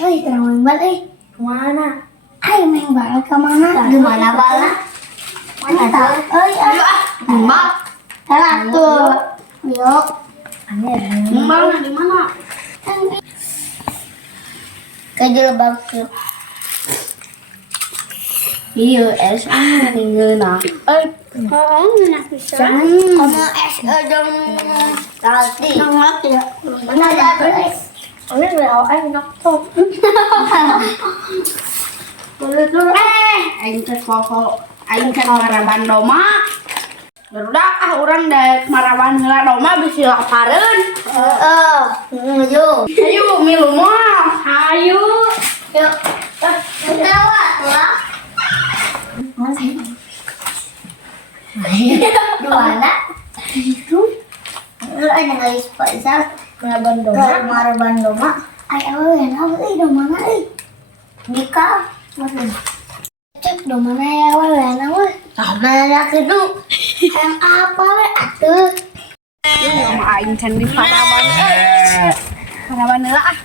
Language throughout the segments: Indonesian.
terawang balik. Kemana? Ayo main bala kemana? Gimana bala? Mana tahu? Mbak. Salah tuh. Yuk. Mbak di mana? Ke Jelebak tuh. Iya, es tinggal nak. Enak bisa. Kamu es dong. Tadi. Sangat ya. Mana ada es? Ini udah enak tuh. Boleh tuh. Aing teh pokok aing kan maraban doma. Barudak orang dek maraban heula doma bisa lapareun. Yuk. Ayo milu mah. Ayo. Yuk. Ketawa tuh. Mana? Itu. Lu aja nggak spesial. Maraban doma. Ayo, enak doma mana? Dika. Cek doma mana ya? Enak weh. Mana kedu? Yang apa weh? Atuh. Iya mah aing can di maraban. Maraban heula ah.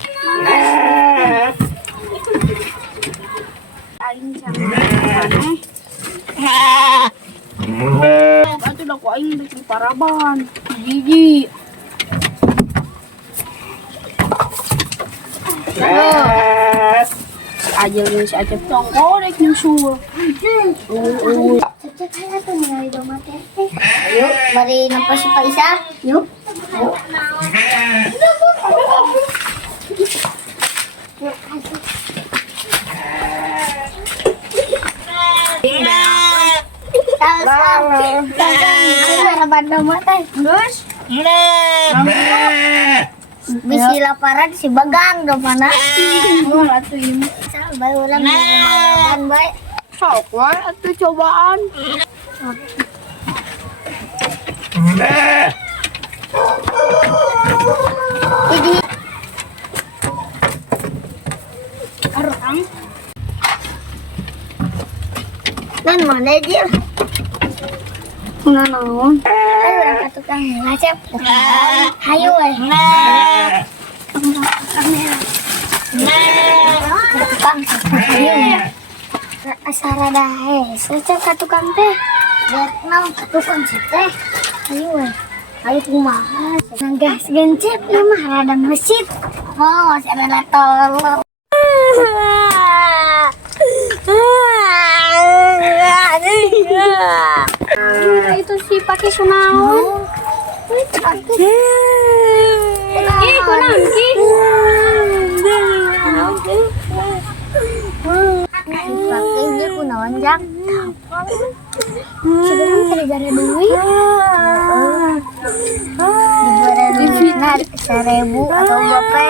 Aing can maraban. Atuh dah ku aing di paraban. Jiji. Si Acep tongko dek nyusul. Cek saya tuh mulai doma teh. Ayo, mari nampak si Pak Isa. Yuk. Maraban doma teh. Terus? Bisi laparan si Bagang domana. Mau atuh ieu. Bae urang maraban bae. Sok wae atuh cobaan. Jadi Arang. nan mana dia? Naon? Ayo urang ka tukang ngacep. Hayu we. Tukang hayu. Asara dahe, secep ka tukang teh. Lihat naon ka tukang teh. Hayu we. Ayo kumaha? Nanggas gencep nama rada mesit. Oh, sarana tolong. Itu si pakai sunaon. Kunaon ki? Pakai dia kunaon jak. Sekarang gara-gara duit. Gara-gara duit nah 1.000 atau berapa?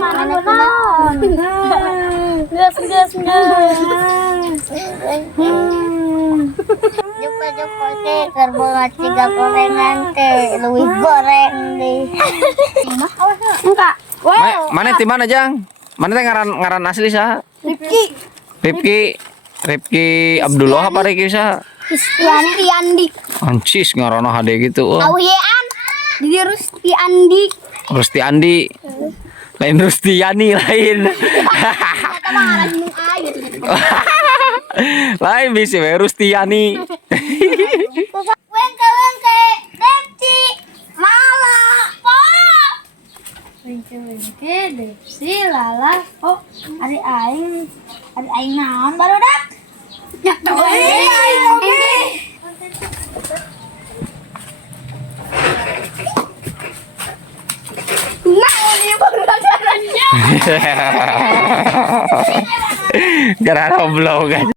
Mana kunaon? Gas. Joko teh kerbo ngaciga gorengan teh, leuwih goreng deh. Enggak. Mana ti mana Jang? Mana teh ngaran asli saha? Rifki Abdullah apa Rifki saha? Rustiandi. Ancis ngaranna hade gitu. Awian. Jadi Rustiandi. Rusti Andi. Lain Rustiani lain. Kata mah ngaran minum air. Lain bisa we Rustiani. Wengke, Depsi, Lala, Wengke, Depsi, Lala. Oh, ari aing naon barudak? Ya, aing oge. Naon ieu barudak caranya? Gara-gara oblong kan.